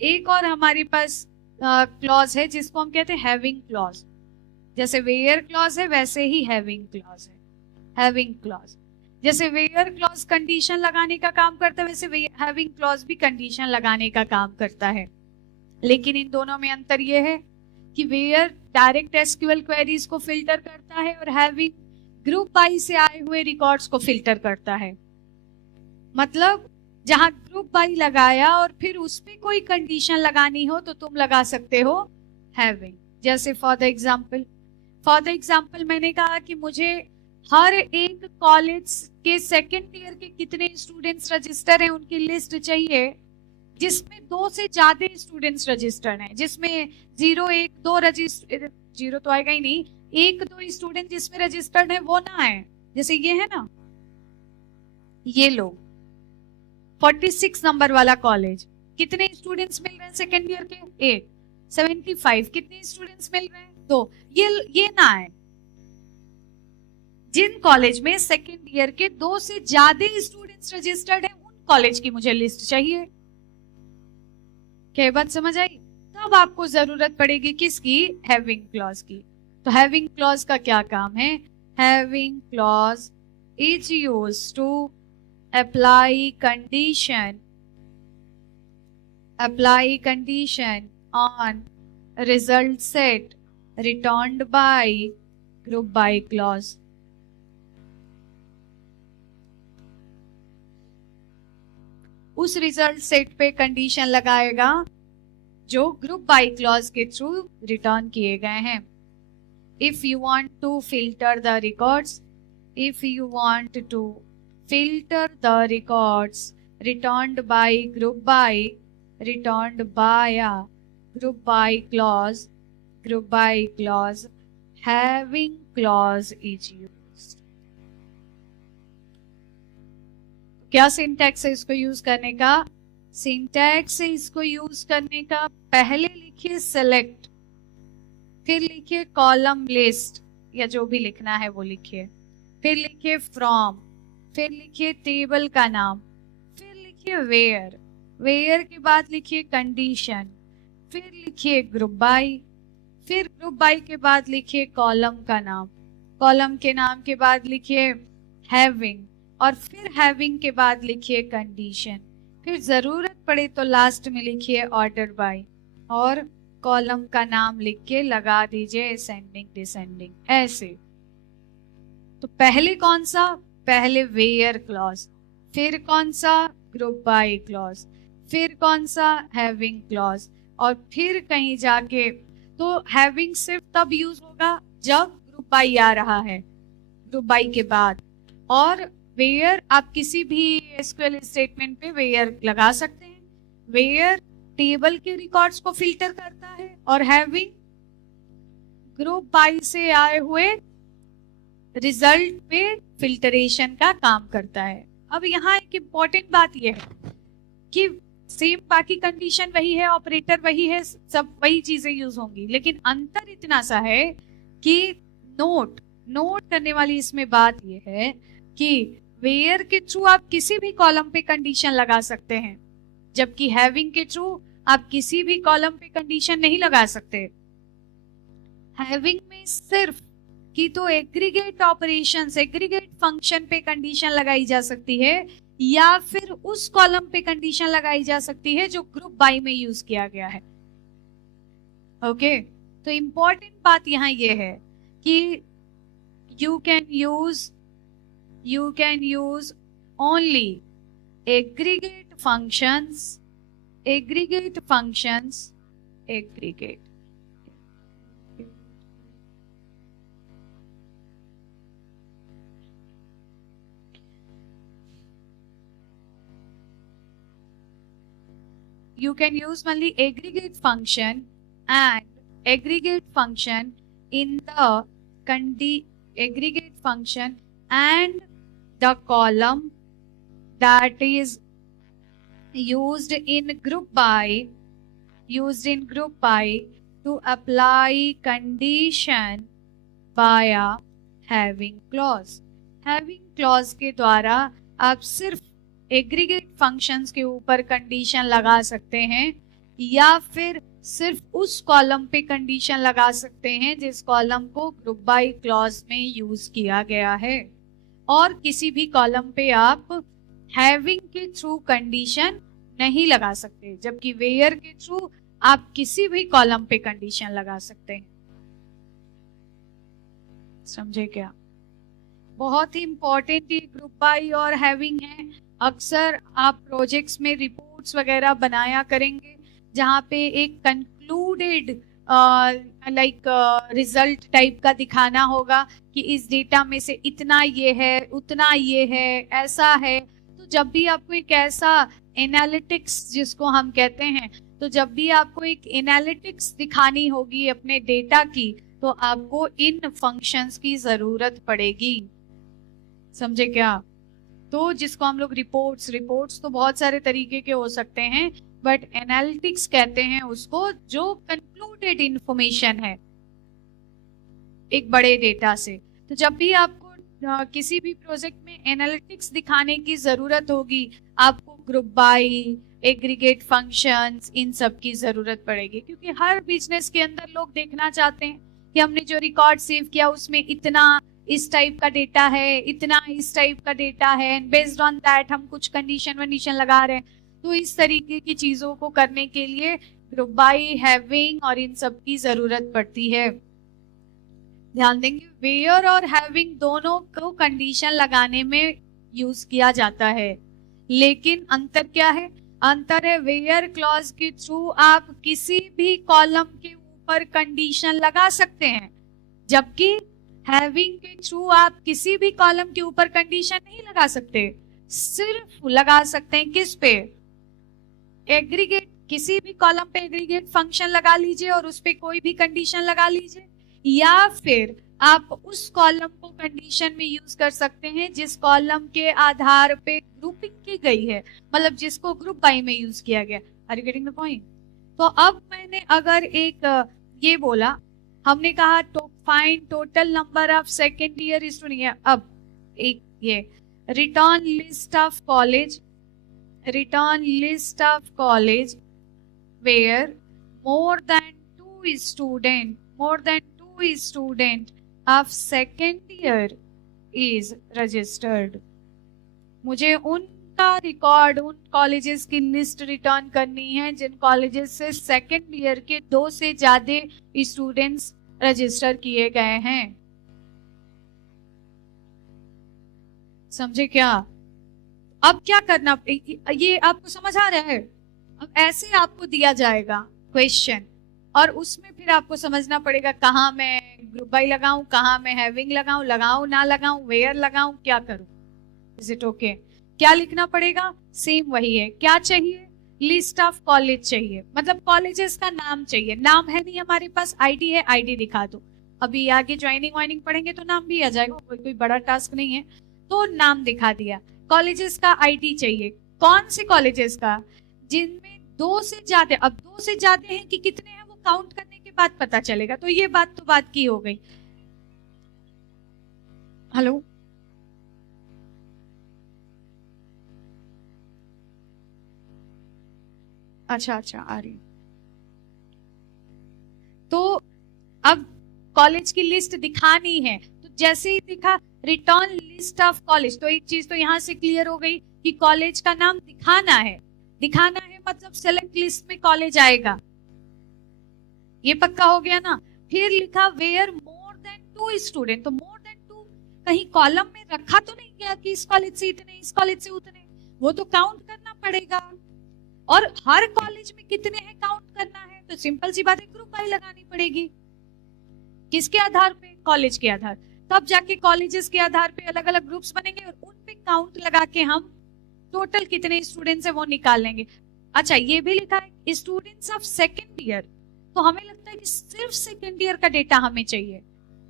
एक और हमारे पास क्लॉज है जिसको हम कहते हैं हैविंग क्लॉज। जैसे वेयर क्लॉज है वैसे ही हैविंग क्लॉज है। हैविंग क्लॉज जैसे वेयर क्लॉज कंडीशन लगाने का काम करता है, वैसे हैविंग क्लॉज भी कंडीशन लगाने का काम करता है। लेकिन इन दोनों में अंतर यह है कि वेयर डायरेक्ट एसक्यूएल क्वेरीज को फिल्टर करता है और हैविंग ग्रुप बाई से आए हुए रिकॉर्ड्स को फिल्टर करता है। मतलब जहां ग्रुप बाई लगाया और फिर उस पे कोई कंडीशन लगानी हो तो तुम लगा सकते हो हैविंग। जैसे फॉर द एग्जाम्पल मैंने कहा कि मुझे हर एक कॉलेज के सेकेंड ईयर के कितने स्टूडेंट्स रजिस्टर हैं उनकी लिस्ट चाहिए, जिसमें 2 से ज्यादा स्टूडेंट्स रजिस्टर्ड हैं, जिसमें 0 1 2 रजिस्टर 0 तो आएगा ही नहीं, 1 2 स्टूडेंट जिसमें रजिस्टर्ड है वो ना है। जैसे ये है ना, ये लो 46 नंबर वाला कॉलेज, कितने स्टूडेंट्स मिल रहे हैं सेकेंड ईयर के? 8। 75 कितने स्टूडेंट्स मिल रहे हैं? 2। ये ना है। जिन कॉलेज में सेकेंड ईयर के 2 से ज्यादा स्टूडेंट्स रजिस्टर्ड हैं उन कॉलेज की मुझे लिस्ट चाहिए। क्या बात समझ आई? तब आपको जरूरत पड़ेगी किसकी? हैविंग क्लॉज की। तो हैविंग क्लॉज का क्या काम है? Having clause is used to apply condition on result set returned by group by clause। उस रिजल्ट सेट पे कंडीशन लगाएगा जो ग्रुप बाय क्लॉज के थ्रू रिटर्न किए गए हैं। If you want to filter the records, if you want to filter the records returned by group by group by clause having clause is used। क्या syntax है इसको use करने का? Syntax है इसको यूज करने का, पहले लिखिए सेलेक्ट, फिर लिखिए कॉलम लिस्ट या जो भी लिखना है वो लिखिए, फिर लिखिए फ्रॉम, फिर लिखिए टेबल का नाम, फिर लिखिए वेयर, वेयर के बाद लिखिए कंडीशन, फिर लिखिए ग्रुप बाय, फिर ग्रुप बाय के बाद लिखिए कॉलम का नाम, कॉलम के नाम के बाद लिखिए हैविंग, और फिर हैविंग के बाद लिखिए कंडीशन, फिर जरूरत पड़े तो लास्ट में लिखिए ऑर्डर बाय, और कॉलम का नाम लिख के लगा दीजिए असेंडिंग डिसेंडिंग ऐसे। तो पहले कौन सा? पहले वेयर क्लॉज, फिर कौन सा? ग्रुप बाय क्लॉज, फिर कौन सा? हैविंग क्लॉज, और फिर कहीं जाके तो हैविंग सिर्फ तब यूज होगा जब ग्रुप बाय आ रहा है, ग्रुप बाय के बाद। और वेयर आप किसी भी एसक्यूएल स्टेटमेंट पे वेयर लगा सकते हैं। वेयर टेबल के रिकॉर्ड्स को फिल्टर करता है और हैविंग ग्रुप बाय से आए हुए रिजल्ट पे फिल्टरेशन का काम करता है। अब यहाँ एक इम्पोर्टेंट बात यह है कि सेम बाकी कंडीशन वही है, ऑपरेटर वही है, सब वही चीजें यूज होंगी, लेकिन अंतर इतना सा है कि नोट करने वाली इसमें बात यह है कि वेयर के थ्रू आप किसी भी कॉलम पे कंडीशन लगा सकते हैं, जबकि हैविंग के थ्रू आप किसी भी कॉलम पे कंडीशन नहीं लगा सकते। हैविंग में सिर्फ कि तो एग्रीगेट ऑपरेशंस, एग्रीगेट फंक्शन पे कंडीशन लगाई जा सकती है या फिर उस कॉलम पे कंडीशन लगाई जा सकती है जो ग्रुप बाय में यूज किया गया है। ओके, तो इंपॉर्टेंट बात यहाँ ये है कि you can use only aggregate functions, you can use only aggregate function and aggregate function in the aggregate function and the column that is used in group by to apply condition via having clause। having clause के द्वारा आप सिर्फ aggregate functions के ऊपर condition लगा सकते हैं या फिर सिर्फ उस कॉलम पे कंडीशन लगा सकते हैं जिस कॉलम को ग्रुप बाय क्लॉज में यूज किया गया है, और किसी भी कॉलम पे आप हैविंग के थ्रू कंडीशन नहीं लगा सकते, जबकि वेयर के थ्रू आप किसी भी कॉलम पे कंडीशन लगा सकते हैं। समझे क्या? बहुत ही इंपॉर्टेंट ये ग्रुप बाय और हैविंग है। अक्सर आप प्रोजेक्ट्स में रिपोर्ट्स वगैरह बनाया करेंगे जहाँ पे एक कंक्लूडेड लाइक रिजल्ट टाइप का दिखाना होगा कि इस डेटा में से इतना ये है, उतना ये है, ऐसा है। तो जब भी आपको एक ऐसा एनालिटिक्स जिसको हम कहते हैं, तो जब भी आपको एक एनालिटिक्स दिखानी होगी अपने डेटा की, तो आपको इन फंक्शंस की जरूरत पड़ेगी। समझे क्या? तो जिसको हम लोग रिपोर्ट्स तो बहुत सारे तरीके के हो सकते हैं, बट एनालिटिक्स कहते हैं उसको जो कंक्लूडेड इंफॉर्मेशन है एक बड़े डेटा से। तो जब भी आपको किसी भी प्रोजेक्ट में एनालिटिक्स दिखाने की जरूरत होगी, आपको ग्रुप बाय, एग्रीगेट फंक्शंस, इन सब की जरूरत पड़ेगी, क्योंकि हर बिजनेस के अंदर लोग देखना चाहते हैं कि हमने जो रिकॉर्ड सेव किया उसमें इतना इस टाइप का डेटा है, इतना इस टाइप का डेटा है, बेस्ड ऑन दैट हम कुछ कंडीशन वंडीशन लगा रहे हैं। तो इस तरीके की चीजों को करने के लिए ग्रुप बाय, हैविंग और इन सब की जरूरत पड़ती है। ध्यान देंगे, वेयर और हैविंग दोनों को कंडीशन लगाने में यूज किया जाता है, लेकिन अंतर क्या है? अंतर है वेयर क्लॉज के थ्रू आप किसी भी कॉलम के ऊपर कंडीशन लगा सकते हैं, जबकि हैविंग के थ्रू आप किसी भी कॉलम के ऊपर कंडीशन नहीं लगा सकते। सिर्फ लगा सकते हैं किस पे? एग्रीगेट, किसी भी कॉलम पे एग्रीगेट फंक्शन लगा लीजिए और उस पे कोई भी कंडीशन लगा लीजिए, या फिर आप उस कॉलम को कंडीशन में यूज कर सकते हैं जिस कॉलम के आधार पे ग्रुपिंग की गई है, मतलब जिसको ग्रुप बाय में यूज किया गया। Are you getting the point? तो अब मैंने अगर एक ये बोला, हमने कहा तो find total number of second year student, अब एक ये return list of college, return list of college where more than two student of second year is registered। मुझे उनका रिकॉर्ड, उन कॉलेजेस की लिस्ट रिटर्न करनी है जिन कॉलेजेस से सेकेंड ईयर के 2 से ज्यादा स्टूडेंट्स रजिस्टर किए गए हैं। समझे क्या? अब क्या करना, ये आपको समझ आ रहा है? अब ऐसे आपको दिया जाएगा क्वेश्चन और उसमें फिर आपको समझना पड़ेगा कहाँ मैं ग्रुप बाय लगाऊं, कहाँ मैं हैविंग लगाऊं ना लगाऊं, वेयर लगाऊं, क्या करूं। Is it okay? क्या लिखना पड़ेगा? सेम वही है। क्या चाहिए? लिस्ट ऑफ कॉलेज चाहिए, मतलब कॉलेजेस का नाम चाहिए। नाम है नहीं हमारे पास, आईडी है, आईडी दिखा दो। अभी आगे ज्वाइनिंग वाइनिंग पढ़ेंगे तो नाम भी आ जाएगा, कोई बड़ा टास्क नहीं है। तो नाम दिखा दिया, कॉलेजेस का आईडी चाहिए। कौन से कॉलेजेस का? जिनमें 2 से ज्यादा, अब 2 से ज्यादा हैं कि कितने हैं वो काउंट करने के बाद पता चलेगा। तो ये बात तो बात की हो गई। हेलो, अच्छा आ रही। तो अब कॉलेज की लिस्ट दिखानी है, तो जैसे ही दिखा रिटर्न लिस्ट ऑफ कॉलेज, तो एक चीज तो यहाँ से क्लियर हो गई कि कॉलेज का नाम दिखाना है। दिखाना है मतलब सेलेक्ट लिस्ट में कॉलेज आएगा, ये पक्का हो गया ना। फिर लिखा वेयर मोर देन 2 स्टूडेंट, तो मोर देन 2 कहीं कॉलम में रखा तो नहीं गया कि इस कॉलेज से इतने, इस कॉलेज से उतने, वो तो काउंट करना पड़ेगा। और हर कॉलेज में कितने हैं काउंट करना है, तो सिंपल सी बात है ग्रुप बाय लगानी पड़ेगी। किसके आधार पे? कॉलेज के आधार। तब जाके कॉलेजेस के आधार पे अलग अलग ग्रुप्स बनेंगे और उन पे काउंट लगा के हम टोटल कितने स्टूडेंट्स है वो निकाल लेंगे। अच्छा, ये भी लिखा है स्टूडेंट्स ऑफ सेकेंड ईयर, तो हमें लगता है कि सिर्फ सेकेंड ईयर का डेटा हमें चाहिए।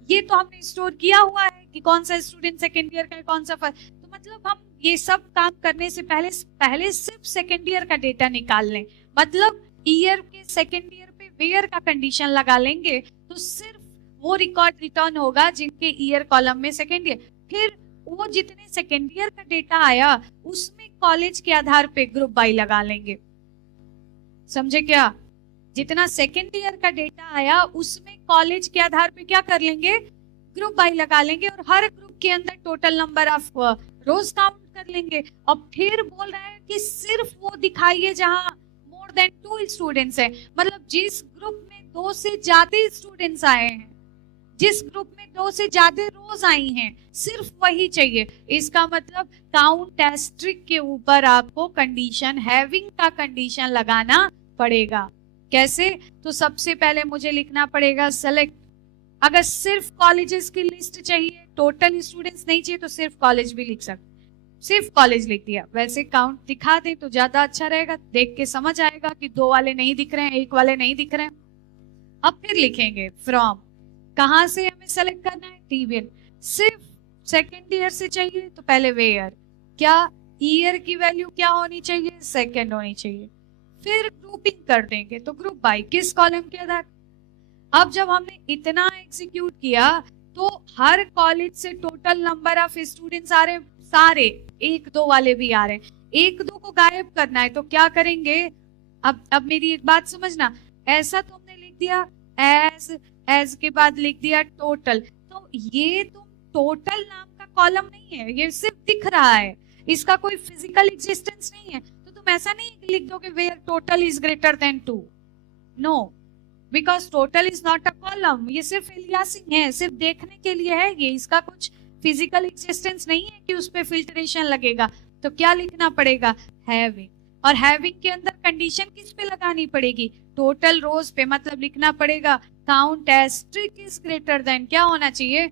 ये तो हमने स्टोर किया हुआ है कि कौन सा स्टूडेंट सेकेंड ईयर का है, कौन सा तो मतलब हम ये सब काम करने से पहले सिर्फ सेकेंड ईयर का डेटा निकाल लें, मतलब ईयर के सेकेंड ईयर पे वेयर का कंडीशन लगा लेंगे, तो सिर्फ वो रिकॉर्ड रिटर्न होगा जिनके ईयर कॉलम में सेकेंड ईयर। फिर वो जितने सेकेंड ईयर का डेटा आया उसमें कॉलेज के आधार पे ग्रुप बाय लगा लेंगे। समझे क्या? जितना सेकेंड ईयर का डेटा आया उसमें कॉलेज के आधार पे क्या कर लेंगे, ग्रुप बाई लगा लेंगे और हर ग्रुप के अंदर total number of rose count कर लेंगे। और फिर बोल रहा है कि सिर्फ वो दिखाइए जहां मोर देन 2 स्टूडेंट्स है, मतलब जिस ग्रुप में 2 से ज्यादा स्टूडेंट्स आए हैं, जिस ग्रुप में 2 से ज्यादा रोज आई हैं, सिर्फ वही चाहिए। इसका मतलब काउंट एस्ट्रिक के ऊपर आपको कंडीशन हैविंग का कंडीशन लगाना पड़ेगा। कैसे? तो सबसे पहले मुझे लिखना पड़ेगा सेलेक्ट। अगर सिर्फ कॉलेजेस की लिस्ट चाहिए, टोटल स्टूडेंट्स नहीं चाहिए, तो सिर्फ कॉलेज भी लिख सकते, सिर्फ कॉलेज लिख दिया। वैसे काउंट दिखा दे तो ज्यादा अच्छा रहेगा, देख के समझ आएगा कि 2 वाले नहीं दिख रहे हैं, 1 वाले नहीं दिख रहे हैं। अब फिर लिखेंगे फ्रॉम, कहां से हमें सेलेक्ट करना है, टीबीएल। सिर्फ सेकेंड ईयर से चाहिए तो पहले वेयर, क्या ईयर की वैल्यू क्या होनी चाहिए, सेकेंड होनी चाहिए। फिर ग्रुपिंग कर देंगे, तो ग्रुप बाय किस कॉलम के आधार। अब जब हमने इतना एग्जीक्यूट किया तो हर कॉलेज से टोटल नंबर ऑफ स्टूडेंट्स आ रहे हैं, सारे 1-2 वाले भी आ रहे हैं। 1-2 को गायब करना है तो क्या करेंगे, अब मेरी एक बात समझना, ऐसा तो हमने लिख दिया एज के बाद लिख दिया टोटल, तो ये तुम टोटल नाम का कॉलम नहीं है, ये सिर्फ दिख रहा है, इसका कोई फिजिकल एग्जिस्टेंस नहीं है। तो तुम ऐसा नहीं लिख दोगे where total is greater than 2, no, because total is not a column, ये सिर्फ एलियासिंग है, सिर्फ देखने के लिए है ये, इसका कुछ फिजिकल एग्जिस्टेंस नहीं है कि उस पे फिल्ट्रेशन लगेगा। तो क्या लिखना पड़ेगा, हैविंग। और हैविंग के अंदर कंडीशन किस पे लगानी पड़ेगी, टोटल रोज पे, मतलब लिखना पड़ेगा count asterisk is greater than, क्या होना चाहिए,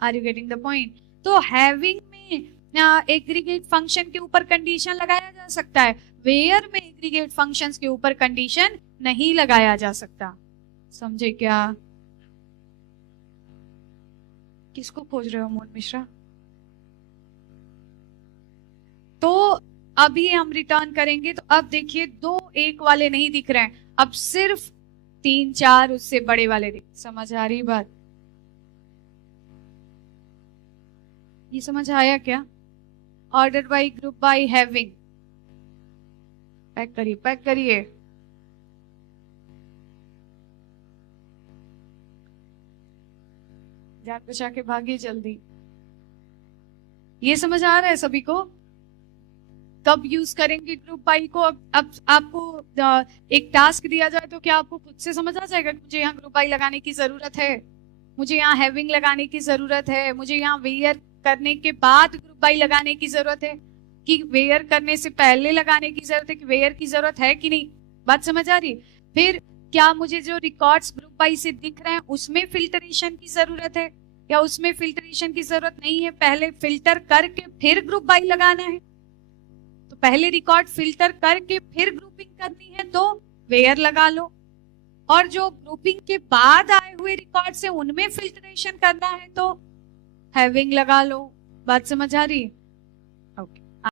are you getting the point. तो हैविंग में एग्रीगेट फंक्शन के ऊपर कंडीशन लगाया जा सकता है, वेयर में एग्रीगेट फंक्शंस के ऊपर कंडीशन नहीं लगाया जा सकता। समझे क्या? किसको खोज रहे हो मोहन मिश्रा? तो अभी हम रिटर्न करेंगे, तो अब देखिए 2-1 वाले नहीं दिख रहे हैं, अब सिर्फ 3-4 उससे बड़े वाले दिख। समझ आ रही बात? ये समझ आया क्या? Order by group by having, pack करिए पैक करिए। जान बचा के भागिए जल्दी। ये समझ आ रहा है सभी को? कब यूज करेंगे ग्रुप बाई को? अब आपको एक टास्क दिया जाए तो क्या आपको खुद से समझ आ जाएगा कि मुझे यहाँ ग्रुप बाई लगाने की जरूरत है, मुझे यहाँ हैविंग लगाने की जरूरत है, मुझे यहाँ वेयर करने के बाद ग्रुप बाई लगाने की जरूरत है, कि वेयर करने से पहले लगाने की जरूरत है, कि वेयर की जरूरत है कि नहीं? बात समझ आ रही? फिर क्या मुझे जो रिकॉर्ड्स ग्रुप बाई से दिख रहे हैं उसमें फिल्टरेशन की जरूरत है, या उसमें फिल्टरेशन की जरूरत नहीं है, पहले फिल्टर करके फिर ग्रुप बाई लगाना है? तो पहले रिकॉर्ड फिल्टर करके फिर ग्रुपिंग करनी है तो वेयर लगा लो, और जो ग्रुपिंग के बाद आए हुए रिकॉर्ड से उनमें फिल्टरेशन करना है तो हैविंग लगा लो। बात समझ आ रही?